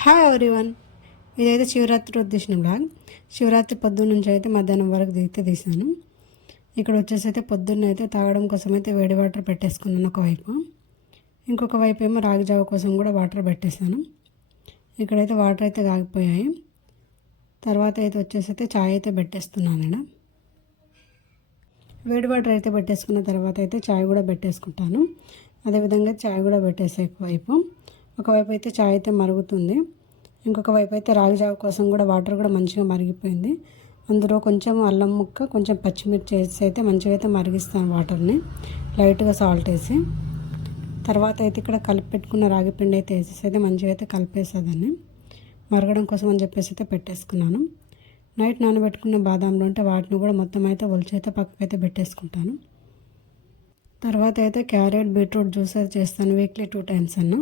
Hi everyone, ఇదైతే శివరాత్రి ఉద్దేశం blog. Shivaratri పొద్దున్న నుంచి అయితే మధ్యాహ్నం వరకు తీసాను. ఇక్కడ వచ్చేసి అయితే పొద్దున్న అయితే తాగడం కోసం అయితే వేడి వాటర్ పెట్టేసుకున్నాను ఒకవైపు. ఇంకొక వైపు ఏమో రాగి జావ కోసం కూడా వాటర్ పెట్టేశాను. ఇక్కడైతే వాటర్ అయితే కాగిపోయాయి. తర్వాత అయితే వచ్చేసి అయితే ఛాయ్ అయితే పెట్టేస్తున్నాను. ఇక్కడ వేడి వాటర్ అయితే పెట్టేసుకున్న తర్వాత అయితే ఛాయ్ కూడా పెట్టేసుకుంటాను. అదేవిధంగా ఛాయ్ కూడా పెట్టేసే ఒకవైపు అయితే ఛాయ్ అయితే మరుగుతుంది. ఇంకొక వైపు అయితే రాగి జావ కోసం కూడా వాటర్ కూడా మంచిగా మరిగిపోయింది. అందులో కొంచెం అల్లం ముక్క, కొంచెం పచ్చిమిర్చి వేసి అయితే మంచిగా అయితే మరిగిస్తాను వాటర్ని, లైట్గా సాల్ట్ వేసి. తర్వాత అయితే ఇక్కడ కలిపి పెట్టుకున్న రాగి పిండి అయితే వేసేసి అయితే మంచిగా అయితే కలిపేసేదాన్ని. మరగడం కోసం అని చెప్పేసి అయితే పెట్టేసుకున్నాను. నైట్ నానబెట్టుకున్న బాదాంలు ఉంటే వాటిని కూడా మొత్తం అయితే ఒలిచి అయితే పక్కకైతే పెట్టేసుకుంటాను. తర్వాత అయితే క్యారెట్ బీట్రూట్ జ్యూస్ అయితే చేస్తాను వీక్లీ 2 times అన్నా.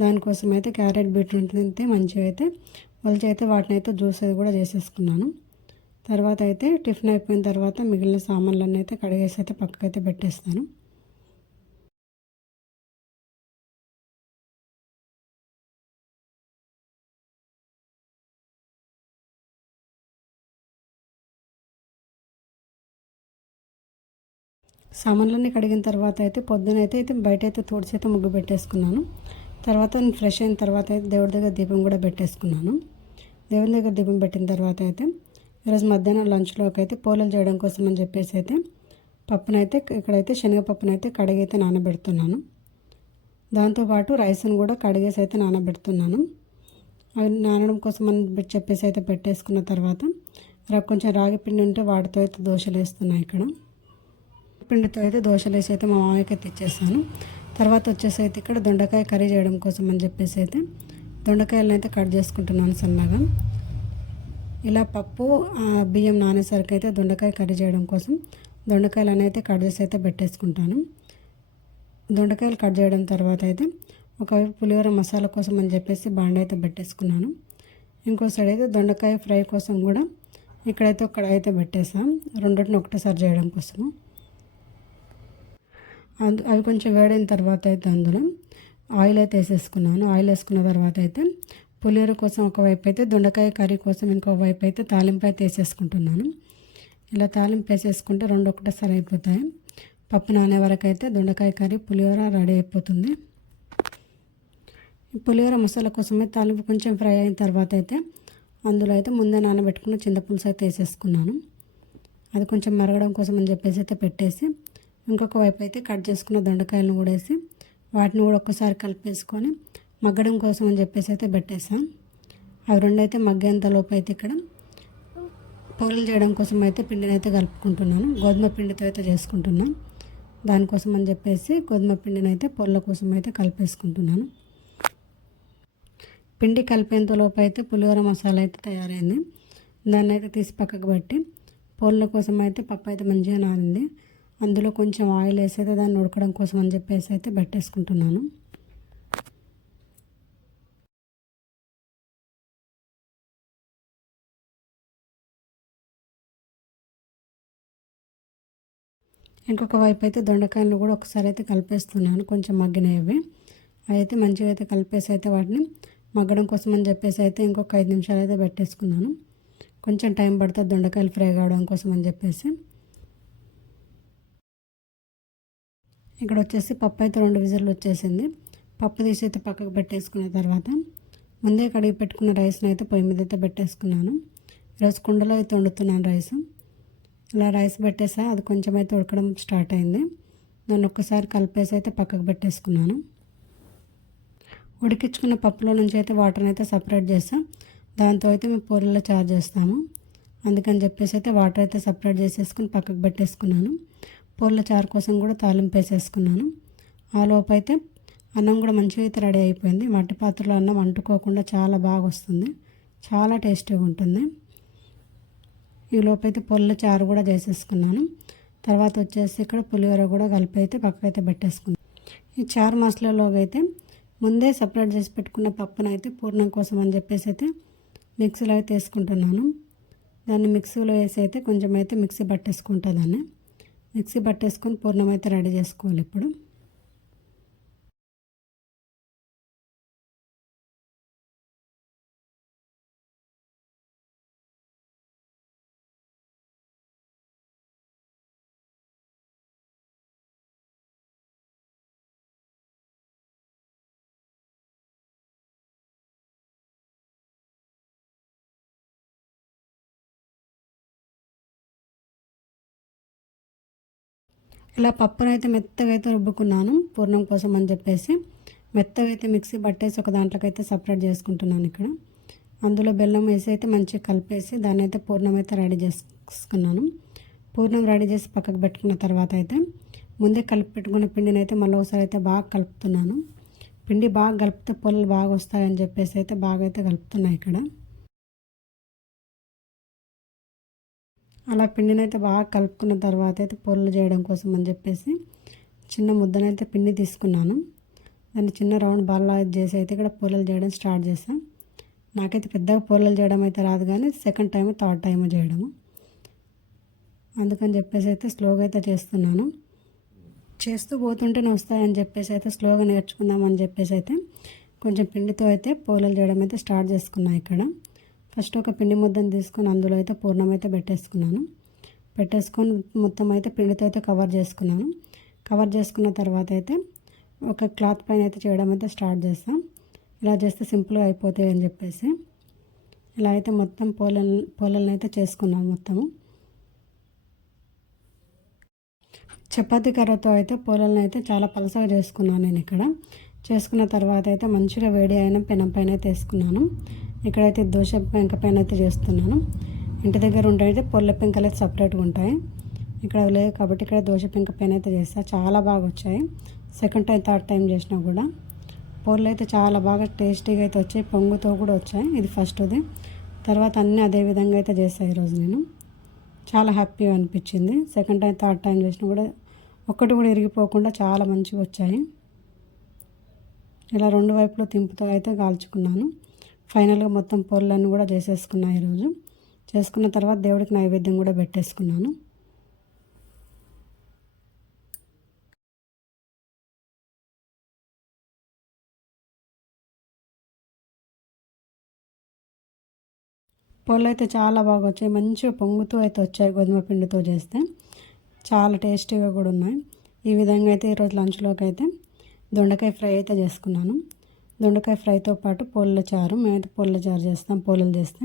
దానికోసం అయితే క్యారెట్ బీట్రూట్ అయితే మంచిగా అయితే ఒలిచి అయితే వాటిని అయితే జ్యూస్ అది కూడా చేసేసుకున్నాను. తర్వాత అయితే టిఫిన్ అయిపోయిన తర్వాత మిగిలిన సామాన్లన్నీ అయితే కడిగేసి అయితే పక్కకైతే పెట్టేస్తాను. సామాన్లన్నీ కడిగిన తర్వాత అయితే పొద్దునైతే బయట అయితే తుడిచి అయితే ముగ్గు పెట్టేసుకున్నాను. తర్వాత నేను ఫ్రెష్ అయిన తర్వాత అయితే దేవుడి దగ్గర దీపం కూడా పెట్టేసుకున్నాను. దేవుని దగ్గర దీపం పెట్టిన తర్వాత అయితే ఈరోజు మధ్యాహ్నం లంచ్లోకి అయితే పోలేలు చేయడం కోసం అని చెప్పేసి అయితే పప్పునైతే ఇక్కడైతే శనగపప్పునైతే కడిగైతే నానబెడుతున్నాను. దాంతోపాటు రైస్ను కూడా కడిగేసి అయితే నానబెడుతున్నాను. అవి నానడం కోసం అని చెప్పేసి అయితే పెట్టేసుకున్న తర్వాత కొంచెం రాగి పిండి ఉంటే వాటితో అయితే దోశలు వేస్తున్నాను. ఇక్కడ పిండితో అయితే దోశలు వేసి అయితే మా మామయ్యకి తెచ్చేసాను. తర్వాత వచ్చేసి అయితే ఇక్కడ దొండకాయ కర్రీ చేయడం కోసం అని చెప్పేసి అయితే దొండకాయలను అయితే కట్ చేసుకుంటున్నాను సన్నగా. ఇలా పప్పు బియ్యం నానేసరికి అయితే దొండకాయ కర్రీ చేయడం కోసం దొండకాయలను అయితే కట్ చేసి అయితే పెట్టేసుకుంటాను. దొండకాయలు కట్ చేయడం తర్వాత అయితే ఒకవైపు పులిహోర మసాలా కోసం అని చెప్పేసి బాండ అయితే పెట్టేసుకున్నాను. ఇంకో సైడ్ అయితే దొండకాయ ఫ్రై కోసం కూడా ఇక్కడైతే ఒక కడాయి అయితే పెట్టేసాం, రెండింటిని ఒకటేసారి చేయడం కోసము. అవి కొంచెం వేడైన తర్వాత అయితే అందులో ఆయిల్ అయితే వేసేసుకున్నాను. ఆయిల్ వేసుకున్న తర్వాత అయితే పులిహోర కోసం ఒకవైపు అయితే దొండకాయ కర్రీ కోసం ఇంకోవైపు అయితే తాలింపు అయితే వేసేసుకుంటున్నాను. ఇలా తాలింపు వేసేసుకుంటే రెండు ఒకటేసారి అయిపోతాయి. పప్పు నానే వరకు అయితే దొండకాయ కర్రీ పులిహోర రెడీ అయిపోతుంది. పులిహోర మసాలా కోసం అయితే తాలింపు కొంచెం ఫ్రై అయిన తర్వాత అయితే అందులో అయితే ముందే నానబెట్టుకున్న చింతపులుసు అయితే వేసేసుకున్నాను. అది కొంచెం మరగడం కోసం అని చెప్పేసి అయితే పెట్టేసి ఇంకొక వైపు అయితే కట్ చేసుకున్న దొండకాయలను కూడా వేసి వాటిని కూడా ఒక్కసారి కలిపేసుకొని మగ్గడం కోసం అని చెప్పేసి అయితే పెట్టేసాం. అవి రెండు అయితే మగ్గేంత లోపు అయితే ఇక్కడ పోలీలు చేయడం కోసం అయితే పిండిని అయితే కలుపుకుంటున్నాను. గోధుమ పిండితో అయితే చేసుకుంటున్నాను. దానికోసం అని చెప్పేసి గోధుమ పిండిని అయితే పొల్ల కోసం అయితే కలిపేసుకుంటున్నాను. పిండి కలిపేంత లోపు అయితే పులిహోర మసాలా అయితే తయారైంది. దాన్ని అయితే తీసి పక్కకు పెట్టి పొల్ల కోసం అయితే పప్పు అయితే మంచిగా నానింది. అందులో కొంచెం ఆయిల్ వేసి అయితే దాన్ని ఉడకడం కోసం అని చెప్పేసి అయితే పెట్టేసుకుంటున్నాను. ఇంకొక వైపు అయితే దొండకాయలు కూడా ఒకసారి అయితే కలిపేస్తున్నాను. కొంచెం మగ్గినవి అయితే మంచిగా అయితే కలిపేసి అయితే వాటిని మగ్గడం కోసం అని చెప్పేసి అయితే ఇంకొక 5 నిమిషాలు అయితే పెట్టేసుకున్నాను. కొంచెం టైం పడుతుంది దొండకాయలు ఫ్రై కావడం కోసం అని చెప్పేసి. ఇక్కడ వచ్చేసి పప్పు అయితే 2 విజిల్లు వచ్చేసింది. పప్పు తీసి అయితే పక్కకు పెట్టేసుకున్న తర్వాత ముందే కడిగి పెట్టుకున్న రైస్ని అయితే పొయ్యి మీద అయితే పెట్టేసుకున్నాను. ఈరోజు కుండలో అయితే వండుతున్నాను రైస్. ఇలా రైస్ పెట్టేసా అది కొంచెం అయితే ఉడకడం స్టార్ట్ అయింది. దాన్ని ఒక్కసారి కలిపేసి అయితే పక్కకు పెట్టేసుకున్నాను. ఉడికించుకున్న పప్పులో నుంచి అయితే వాటర్ని అయితే సపరేట్ చేస్తాం. దాంతో అయితే మేము పూరీలో చారు చేస్తాము. అందుకని చెప్పేసి అయితే వాటర్ అయితే సపరేట్ చేసేసుకుని పక్కకు పెట్టేసుకున్నాను. పూల చారు కోసం కూడా తాలింపు వేసేసుకున్నాను. ఆ లోపు అయితే అన్నం కూడా మంచిగా అయితే రెడీ అయిపోయింది. మట్టి పాత్రలో అన్నం అంటుకోకుండా చాలా బాగా వస్తుంది, చాలా టేస్టీగా ఉంటుంది. ఈ లోపు అయితే పొల్ల చారు కూడా చేసేసుకున్నాను. తర్వాత వచ్చేసి ఇక్కడ పులిహోర కూడా కలిపి అయితే పక్కకైతే పెట్టేసుకున్నాను. ఈ చారు మసాలాలోకి అయితే ముందే సపరేట్ చేసి పెట్టుకున్న పప్పును అయితే పూర్ణం కోసం అని చెప్పేసి అయితే మిక్సీలో అయితే వేసుకుంటున్నాను. దాన్ని మిక్సీలో వేసి అయితే కొంచెం అయితే మిక్సీ పట్టేసుకుంటుందాన్ని. మిక్సీ పట్టేసుకొని పూర్ణం అయితే రెడీ చేసుకోవాలి ఇప్పుడు. ఇలా పప్పునైతే మెత్తగా అయితే రుబ్బుకున్నాను పూర్ణం కోసం అని చెప్పేసి. మెత్తగా అయితే మిక్సీ పట్టేసి ఒక దాంట్లోకి అయితే సపరేట్ చేసుకుంటున్నాను ఇక్కడ. అందులో బెల్లం వేసి అయితే మంచిగా కలిపేసి దాన్ని అయితే పూర్ణం అయితే రెడీ చేసుకున్నాను. పూర్ణం రెడీ చేసి పక్కకు పెట్టుకున్న తర్వాత అయితే ముందే కలిపి పెట్టుకున్న పిండిని అయితే మళ్ళీ ఒకసారి అయితే బాగా కలుపుతున్నాను. పిండి బాగా కలిపితే పొల్లలు బాగా వస్తాయని చెప్పేసి అయితే బాగా అయితే కలుపుతున్నాయి ఇక్కడ. అలా పిండిని అయితే బాగా కలుపుకున్న తర్వాత అయితే పొల్లలు చేయడం కోసం అని చెప్పేసి చిన్న ముద్దనైతే పిండి తీసుకున్నాను. దాన్ని చిన్న రౌండ్ బాల్లా చేసి అయితే ఇక్కడ పొల్లలు చేయడం స్టార్ట్ చేశాను. నాకైతే పెద్దగా పొల్లలు చేయడం అయితే రాదు, కానీ సెకండ్ టైం థర్డ్ టైం చేయడము. అందుకని చెప్పేసి అయితే స్లోగా అయితే చేస్తున్నాను. చేస్తూ పోతుంటేనే వస్తాయని చెప్పేసి అయితే స్లోగా నేర్చుకుందామని చెప్పేసి అయితే కొంచెం పిండితో అయితే పొల్లలు చేయడం అయితే స్టార్ట్ చేసుకున్నాను ఇక్కడ. ఫస్ట్ ఒక పిండి ముద్దను తీసుకొని అందులో అయితే పూర్ణం అయితే పెట్టేసుకున్నాను. పెట్టేసుకొని మొత్తం అయితే పిండితో అయితే కవర్ చేసుకున్నాను. కవర్ చేసుకున్న తర్వాత అయితే ఒక క్లాత్ పైన అయితే చేయడం అయితే స్టార్ట్ చేస్తాం. ఇలా చేస్తే సింపుల్గా అయిపోతాయి అని చెప్పేసి ఇలా అయితే మొత్తం పొల్లలను అయితే చేసుకున్నాను మొత్తము. చపాతీ కర్రతో అయితే పొల్లలను అయితే చాలా పలసగా చేసుకున్నాను నేను ఇక్కడ. చేసుకున్న తర్వాత అయితే మంచిగా వేడి అయిన పెనం పైన అయితే వేసుకున్నాను. ఇక్కడైతే దోశ పెంక పైన అయితే చేస్తున్నాను. ఇంటి దగ్గర ఉంటే అయితే పొల్ల పెంకలు అయితే సపరేట్గా ఉంటాయి. ఇక్కడ లేదు కాబట్టి ఇక్కడ దోశ పెంక పైన అయితే చేస్తాను. చాలా బాగా వచ్చాయి. సెకండ్ టైం థర్డ్ టైం చేసినా కూడా పొల్లు అయితే చాలా బాగా టేస్టీగా అయితే వచ్చాయి. పొంగుతో కూడా వచ్చాయి. ఇది ఫస్ట్ది. తర్వాత అన్నీ అదే విధంగా అయితే చేస్తాను ఈరోజు నేను. చాలా హ్యాపీగా అనిపించింది. సెకండ్ టైం థర్డ్ టైం చేసినా కూడా ఒక్కటి కూడా ఇరిగిపోకుండా చాలా మంచిగా వచ్చాయి. ఇలా రెండు వైపులో తింపుతో అయితే కాల్చుకున్నాను. ఫైనల్గా మొత్తం పొల్లన్నీ కూడా చేసేసుకున్నాను ఈరోజు. చేసుకున్న తర్వాత దేవుడికి నైవేద్యం కూడా పెట్టేసుకున్నాను. పొల్లు అయితే చాలా బాగా వచ్చాయి. మంచిగా పొంగుతూ అయితే వచ్చాయి. గోధుమ పిండితో చేస్తే చాలా టేస్టీగా కూడా ఉన్నాయి. ఈ విధంగా అయితే ఈరోజు లంచ్లోకి అయితే దొండకాయ ఫ్రై అయితే చేసుకున్నాను. దొండకాయ ఫ్రైతో పాటు పొల్ల చారు, మేమైతే పొల్ల చారు చేస్తాం పొల్లలు చేస్తే.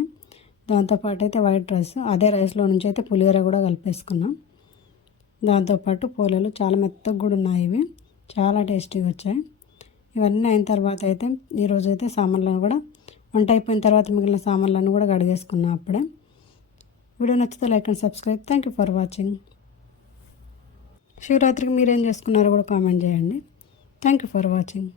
దాంతోపాటు అయితే వైట్ రైస్, అదే రైస్లో నుంచి అయితే పులిహోర కూడా కలిపేసుకున్నాం. దాంతోపాటు పొల్లలు చాలా మెత్తగా కూడా ఉన్నాయి. ఇవి చాలా టేస్టీగా వచ్చాయి. ఇవన్నీ అయిన తర్వాత అయితే ఈరోజు అయితే సామాన్లను కూడా వంట అయిపోయిన తర్వాత మిగిలిన సామాన్లను కూడా కడిగేసుకున్నాం అప్పుడే. వీడియో నచ్చితే like and subscribe. Thank you for watching. శివరాత్రికి మీరేం చేసుకున్నారో కూడా కామెంట్ చేయండి. Thank you for watching.